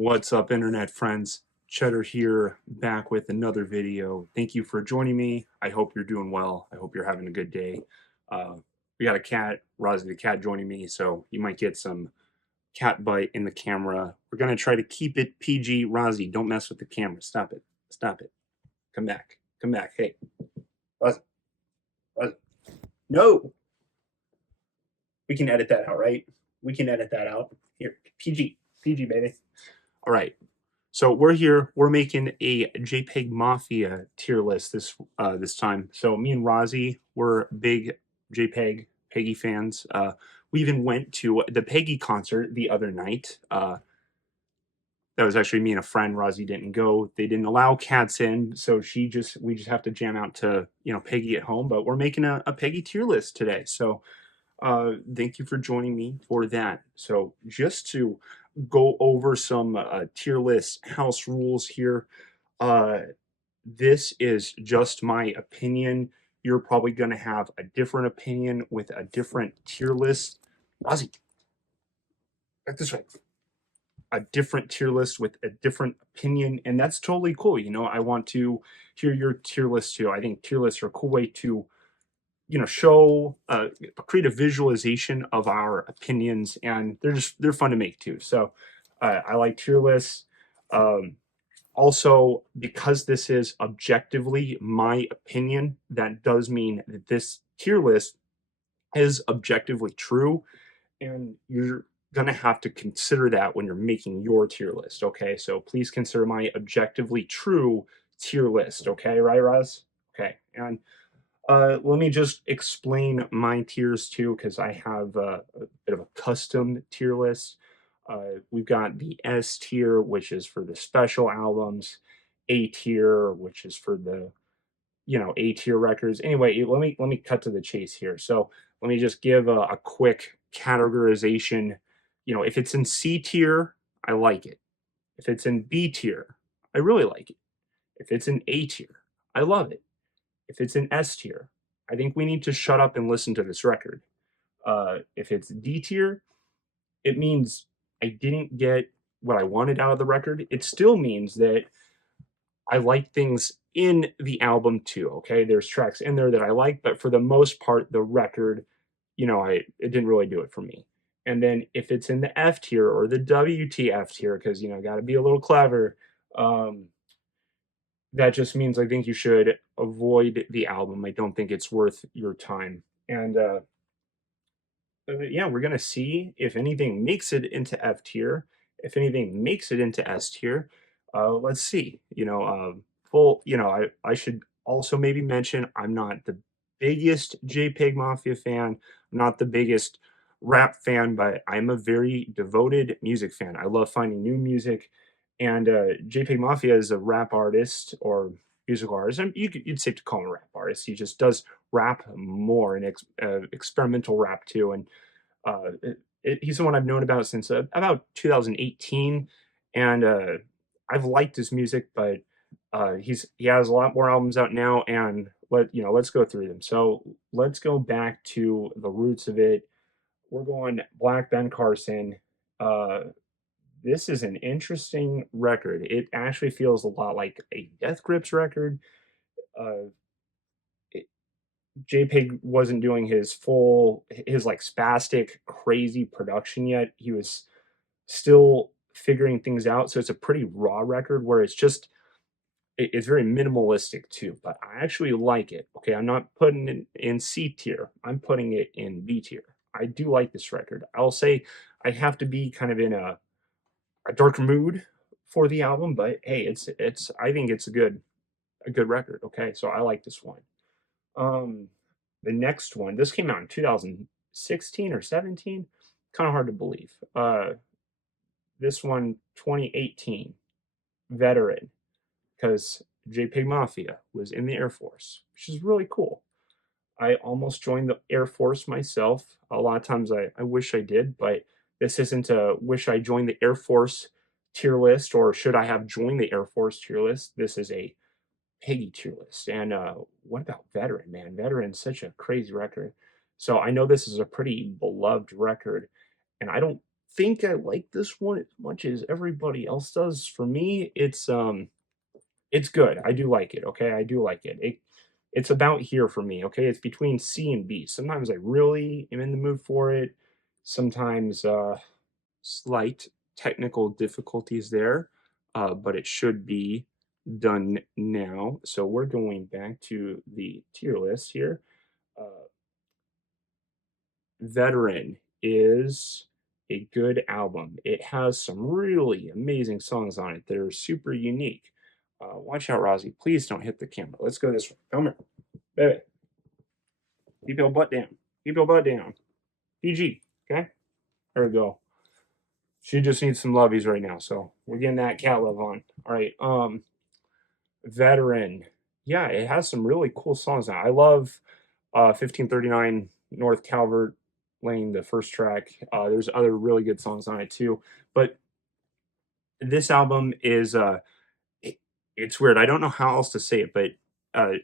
What's up, internet friends? Cheddar here, back with another video. Thank you for joining me. I hope you're doing well. I hope you're having a good day. Uh, we got a cat, Rozzy the cat, joining me, so you might get some cat bite in the camera. We're gonna try to keep it PG. Rozzy, don't mess with the camera. Stop it. Stop it. Come back. Come back. Hey, Rozzy. Rozzy. No. We can edit that out, right? We can edit that out. Here, PG. PG, baby. All right. So we're here. We're making a JPEGMafia tier list this time. So me and Rozzy, we're big Peggy fans. We even went to the Peggy concert the other night. That was actually me and a friend. Rozzy didn't go. They didn't allow cats in, so we just have to jam out to Peggy at home. But we're making a Peggy tier list today. So thank you for joining me for that. So just to go over some tier list house rules here. Uh, this is just my opinion. You're probably going to have a different opinion with a different tier list. Ozzy, back this way. A different tier list with a different opinion, and that's totally cool. I want to hear your tier list too. I think tier lists are a cool way to show create a visualization of our opinions, and they're fun to make too. So I like tier lists. um, Also, because this is objectively my opinion, that does mean that this tier list is objectively true, and you're gonna have to consider that when you're making your tier list. Okay, so please consider my objectively true tier list. Okay, right, Roz? Okay. And let me just explain my tiers too, because I have a bit of a custom tier list. We've got the S tier, which is for the special albums, A tier, which is for the A tier records. Anyway, let me cut to the chase here. So let me just give a quick categorization. If it's in C tier, I like it. If it's in B tier, I really like it. If it's in A tier, I love it. If it's in S tier, I think we need to shut up and listen to this record. If it's D tier, it means I didn't get what I wanted out of the record. It still means that I like things in the album too. Okay, there's tracks in there that I like, but for the most part, the record, it didn't really do it for me. And then if it's in the F tier or the WTF tier, because got to be a little clever. Um, that just means I think you should avoid the album. I don't think it's worth your time. And yeah, we're gonna see if anything makes it into F tier, if anything makes it into S tier. Let's see. Full. I should also maybe mention I'm not the biggest JPEG Mafia fan. I'm not the biggest rap fan, but I'm a very devoted music fan. I love finding new music, and JPEG Mafia is a rap artist or musical artist. And you'd safe to call him a rap artist. He just does rap more and experimental rap too. And he's someone I've known about since about 2018, and I've liked his music, but he has a lot more albums out now, and let's go through them. So let's go back to the roots of it. We're going Black Ben Carson. Uh, this is an interesting record. It actually feels a lot like a Death Grips record. Uh, JPEG wasn't doing his like spastic crazy production yet. He was still figuring things out. So it's a pretty raw record where it's very minimalistic too, but I actually like it. Okay, I'm not putting it in C tier. I'm putting it in B tier. I do like this record. I'll say I have to be kind of in a darker mood for the album, but hey, it's I think it's a good record. Okay, so I like this one. Um, the next one, this came out in 2016 or 17. Kind of hard to believe. This one, 2018, veteran, because JPEG Mafia was in the Air Force, which is really cool. I almost joined the Air Force myself. A lot of times I wish I did, but this isn't a wish I joined the Air Force tier list or should I have joined the Air Force tier list. This is a Peggy tier list. And what about Veteran, man? Veteran's such a crazy record. So I know this is a pretty beloved record, and I don't think I like this one as much as everybody else does. For me, it's good. I do like it, okay? I do like it. It's about here for me, okay? It's between C and B. Sometimes I really am in the mood for it. Sometimes slight technical difficulties there, but it should be done now. So we're going back to the tier list here. Uh, Veteran is a good album. It has some really amazing songs on it that are super unique. Watch out, Rozzy. Please don't hit the camera. Let's go this way. Come here. Baby. Keep your butt down. Keep your butt down. PG. Okay? There we go. She just needs some lovies right now, so we're getting that cat love on. All right. Veteran. Yeah, it has some really cool songs now. I love 1539 North Calvert Lane, the first track. There's other really good songs on it too. But this album is it's weird. I don't know how else to say it, but uh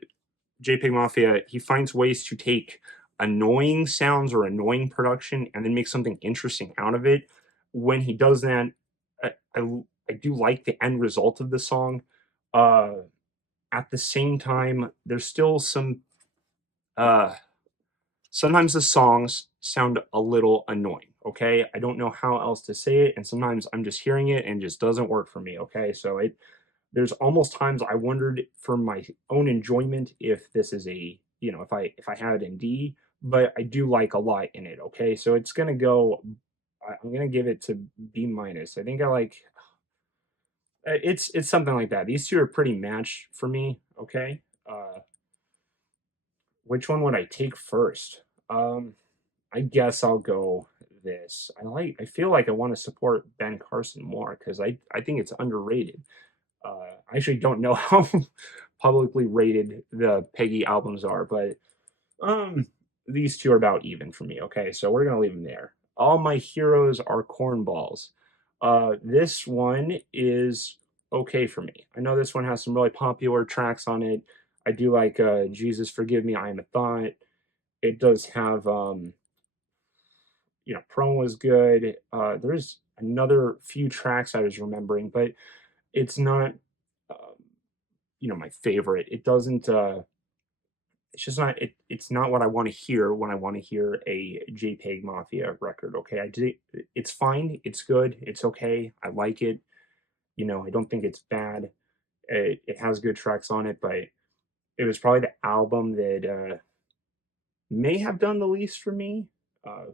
JPEGMafia, he finds ways to take annoying sounds or annoying production and then make something interesting out of it. When he does that, I, I, I do like the end result of the song. Uh, at the same time, there's still some. Uh, Sometimes the songs sound a little annoying. Okay, I don't know how else to say it, and sometimes I'm just hearing it and it just doesn't work for me. Okay, so there's almost times I wondered for my own enjoyment if this is a, if I had it in D, but I do like a lot in it. Okay, so it's gonna go. I'm gonna give it to B minus. I think I like. It's something like that. These two are pretty matched for me. Okay, which one would I take first? I guess I'll go this. I feel like I want to support Ben Carson more because I think it's underrated. I actually don't know how publicly rated the Peggy albums are, but um, these two are about even for me. Okay, so we're gonna leave them there. All My Heroes Are Cornballs. This one is okay for me. I know this one has some really popular tracks on it. I do like Jesus Forgive Me, I Am a Thought. It does have promo is good. There's another few tracks I was remembering, but it's not um, my favorite. It doesn't it's just not it's not what I want to hear when I want to hear a JPEG Mafia record. Okay, it's fine, it's good, it's okay. I like it. I don't think it's bad. It has good tracks on it, but it was probably the album that may have done the least for me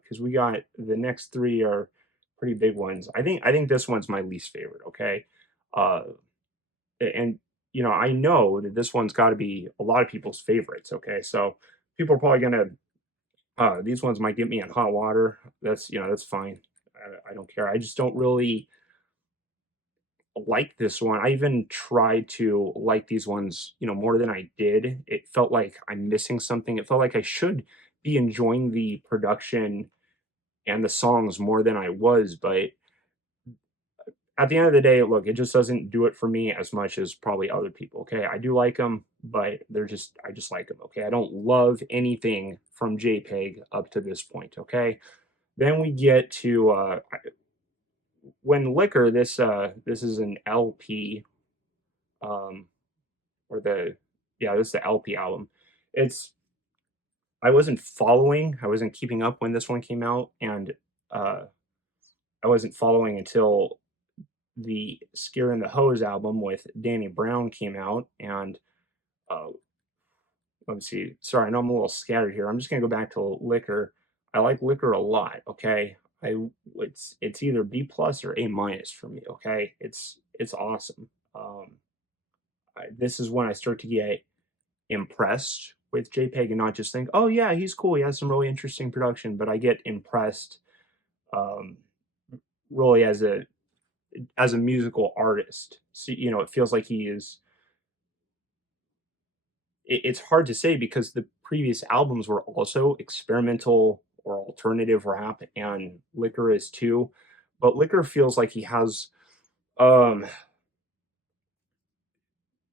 because we got the next three are pretty big ones. I think this one's my least favorite. Okay, uh, and I know that this one's got to be a lot of people's favorites. Okay, so people are probably gonna these ones might get me in hot water. That's fine. I don't care. I just don't really like this one. I even tried to like these ones, more than I did. It felt like I'm missing something. It felt like I should be enjoying the production and the songs more than I was, but at the end of the day, look, it just doesn't do it for me as much as probably other people. Okay, I do like them, but I just like them. Okay, I don't love anything from JPEG up to this point. Okay, then we get to when Liquor. This is an LP, um, or the yeah, this is the LP album. It's I wasn't keeping up when this one came out, and uh, I wasn't following until the Scare and the Hose album with Danny Brown came out, and uh, let me see. Sorry, I know I'm a little scattered here. I'm just gonna go back to Liquor. I like Liquor a lot. Okay, I it's either B plus or A minus for me. Okay, it's awesome. This is when I start to get impressed with JPEG and not just think, oh yeah, he's cool. He has some really interesting production, but I get impressed um, really as a musical artist. So, it feels like he is it's hard to say because the previous albums were also experimental or alternative rap, and Liquor is too. But Liquor feels like he has um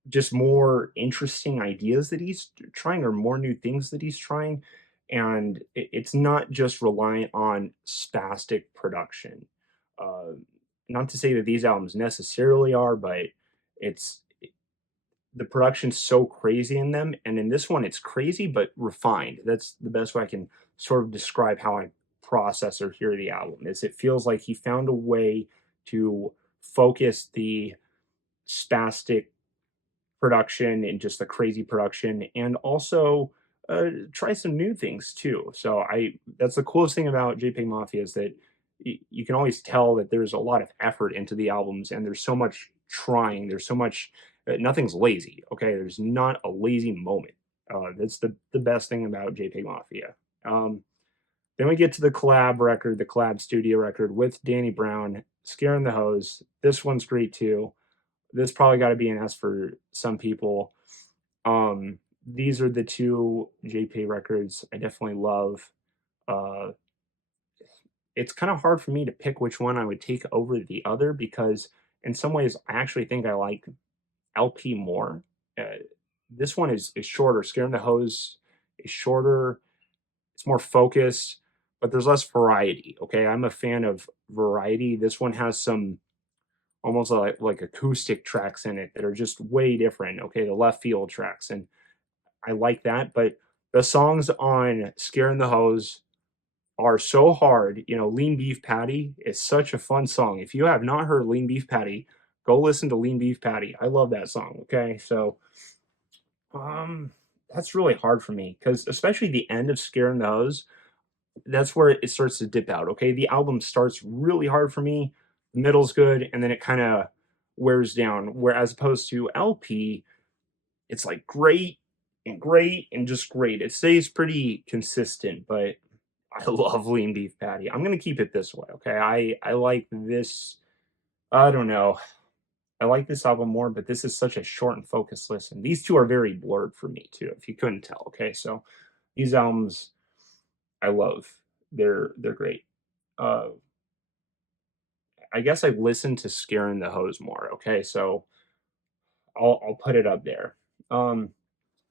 just more interesting ideas that he's trying or more new things that he's trying, and it's not just reliant on spastic production. Uh, Not to say that these albums necessarily are, but it's the production's so crazy in them, and in this one, it's crazy but refined. That's the best way I can sort of describe how I process or hear the album. Is it feels like he found a way to focus the spastic production and just the crazy production, and also try some new things too. So I that's the coolest thing about JPEG Mafia is that you can always tell that there's a lot of effort into the albums, and there's so much trying. There's so much. Nothing's lazy. Okay, there's not a lazy moment. That's the best thing about JPEG Mafia. Um, then we get to the collab record, the collab studio record with Danny Brown, Scaring the Hose. This one's great too. This probably got to be an S for some people. These are the two JP records I definitely love. Uh, it's kind of hard for me to pick which one I would take over the other because in some ways I actually think I like LP more. Uh, this one is shorter. Scaring the Hose is shorter. It's more focused, but there's less variety. Okay, I'm a fan of variety. This one has some almost like acoustic tracks in it that are just way different. Okay, the left field tracks, and I like that. But the songs on "Scaring the Hose" are so hard. You know, "Lean Beef Patty" is such a fun song. If you have not heard "Lean Beef Patty," go listen to "Lean Beef Patty." I love that song. Okay, so that's really hard for me because especially the end of "Scaring the Hose," that's where it starts to dip out. Okay, the album starts really hard for me, the middle's good, and then it kind of wears down. Whereas opposed to LP, it's like great and just great. It stays pretty consistent, but I love lean beef patty. I'm gonna keep it this way. Okay, I like this. I don't know. I like this album more, but this is such a short and focused listen. These two are very blurred for me too, if you couldn't tell. Okay, so these albums I love. They're great. Uh, I guess I've listened to Scaring the Hose more, okay, so I'll put it up there. Um,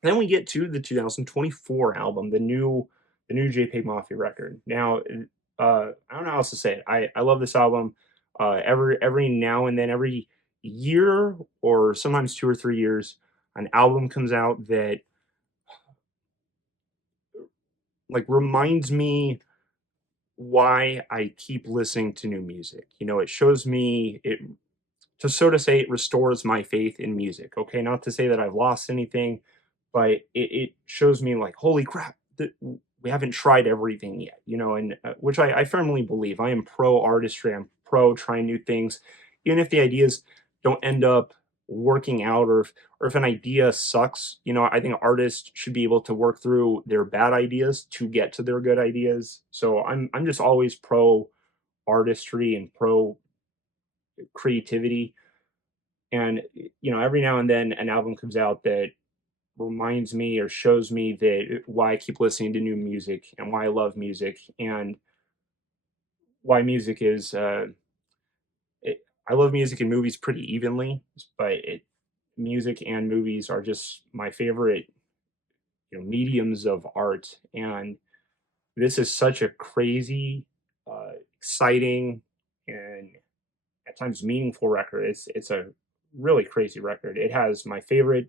then we get to the 2024 album, the new JPEG Mafia record. Now, I don't know how else to say it. I love this album. Every now and then, every year or sometimes 2 or 3 years, an album comes out that, like, reminds me why I keep listening to new music. You know, it shows me it to so to say, it restores my faith in music. Okay, not to say that I've lost anything, but it shows me like, holy crap, we haven't tried everything yet, you know, and which I firmly believe. I am pro artistry. I'm pro trying new things, even if the ideas don't end up working out, or if an idea sucks. You know, I think artists should be able to work through their bad ideas to get to their good ideas. So I'm just always pro artistry and pro creativity, and you know, every now and then an album comes out that reminds me or shows me that why I keep listening to new music and why I love music and why music is I love music and movies pretty evenly, but music and movies are just my favorite, you know, mediums of art. And this is such a crazy, exciting, and at times meaningful record. It's a really crazy record. It has my favorite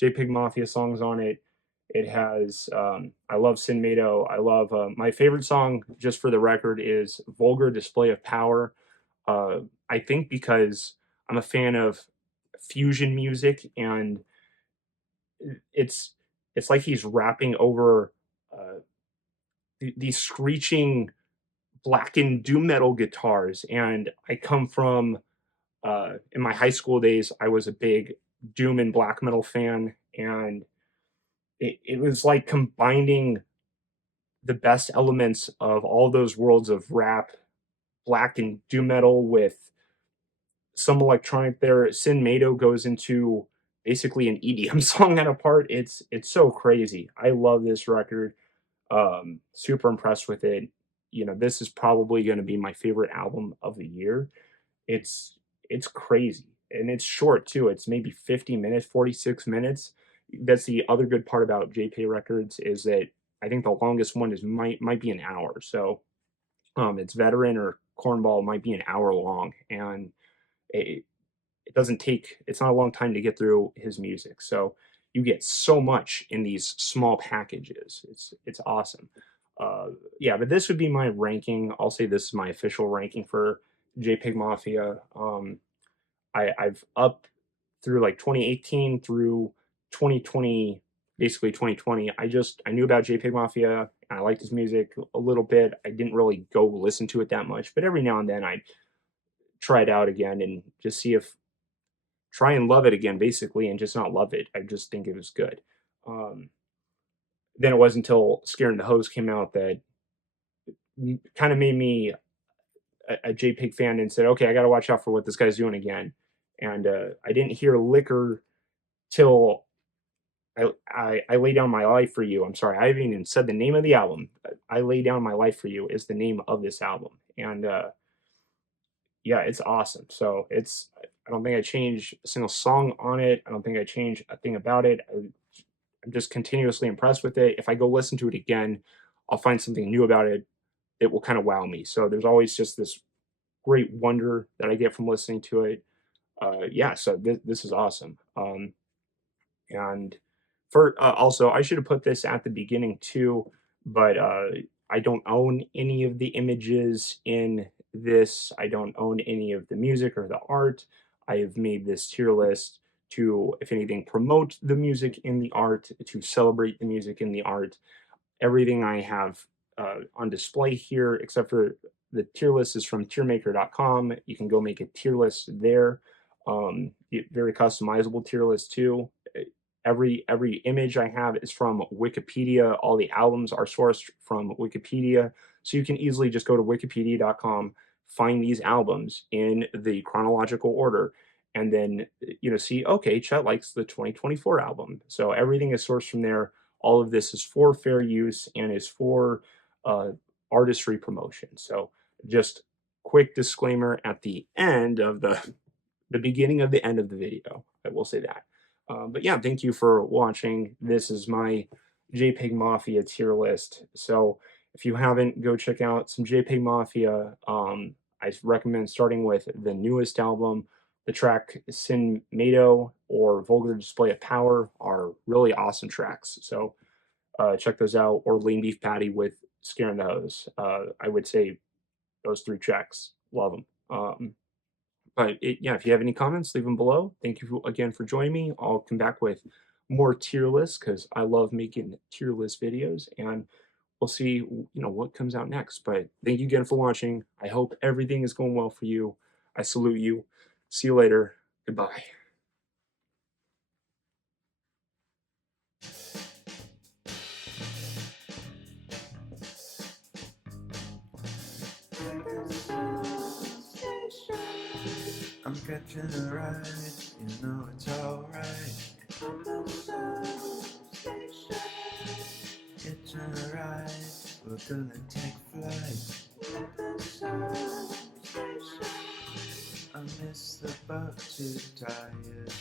JPEG Mafia songs on it. It has I love Sin Mato. I love my favorite song, just for the record, is Vulgar Display of Power. I think because I'm a fan of fusion music, and it's it's like he's rapping over uh, these screeching blackened doom metal guitars. And I come from in my high school days, I was a big doom and black metal fan, and it was like combining the best elements of all those worlds of rap, black and doom metal with some electronic there. Sin Mato goes into basically an EDM song at a part. It's so crazy. I love this record. Super impressed with it. You know, this is probably going to be my favorite album of the year. It's it's crazy, and it's short too. It's maybe 50 minutes, 46 minutes. That's the other good part about JP Records, is that I think the longest one is might be an hour. So it's veteran or cornball might be an hour long, and it, it doesn't take, it's not a long time to get through his music. So you get so much in these small packages. It's awesome. Uh, yeah, but this would be my ranking. I'll say this is my official ranking for JPEG Mafia. I've up through like 2018 through 2020, basically 2020. I knew about JPEG Mafia and I liked his music a little bit. I didn't really go listen to it that much, but every now and then I try it out again and just see if try and love it again, basically, and just not love it. I just think it was good. Um, then it wasn't until Scaring the Hose came out that kind of made me a JPEG fan and said, okay, I got to watch out for what this guy's doing again. And I didn't hear Liquor till I lay down my life for you. I'm sorry, I haven't even said the name of the album. I lay down my life for you is the name of this album, and yeah, it's awesome. So it's I don't think I changed a single song on it. I don't think I changed a thing about it. I'm just continuously impressed with it. If I go listen to it again, I'll find something new about it. It will kind of wow me. So there's always just this great wonder that I get from listening to it. Yeah, so this is awesome. And for also, I should have put this at the beginning too, but I don't own any of the images in this. I don't own any of the music or the art. I have made this tier list to, if anything, promote the music in the art, to celebrate the music in the art. Everything I have on display here, except for the tier list, is from tiermaker.com. You can go make a tier list there. Very customizable tier list too. Every image I have is from Wikipedia. All the albums are sourced from Wikipedia. So you can easily just go to wikipedia.com, find these albums in the chronological order, and then see, okay, Chet likes the 2024 album. So everything is sourced from there. All of this is for fair use and is for uh, artistry promotion. So just quick disclaimer at the end of the beginning of the end of the video. I will say that. But yeah, thank you for watching. This is my JPEG Mafia tier list. So if you haven't, go check out some JPEG Mafia. I recommend starting with the newest album. The track Sin Mato or Vulgar Display of Power are really awesome tracks. So check those out. Or Lean Beef Patty with Scaring the Hose. I would say those three tracks. Love them. But yeah, if you have any comments, leave them below. Thank you again for joining me. I'll come back with more tier lists because I love making tier list videos, and we'll see what comes out next. But thank you again for watching. I hope everything is going well for you. I salute you. See you later. Goodbye. I'm catching a ride, you know it's alright. Hitching a ride, we're gonna take flight. I miss the boat, too tired.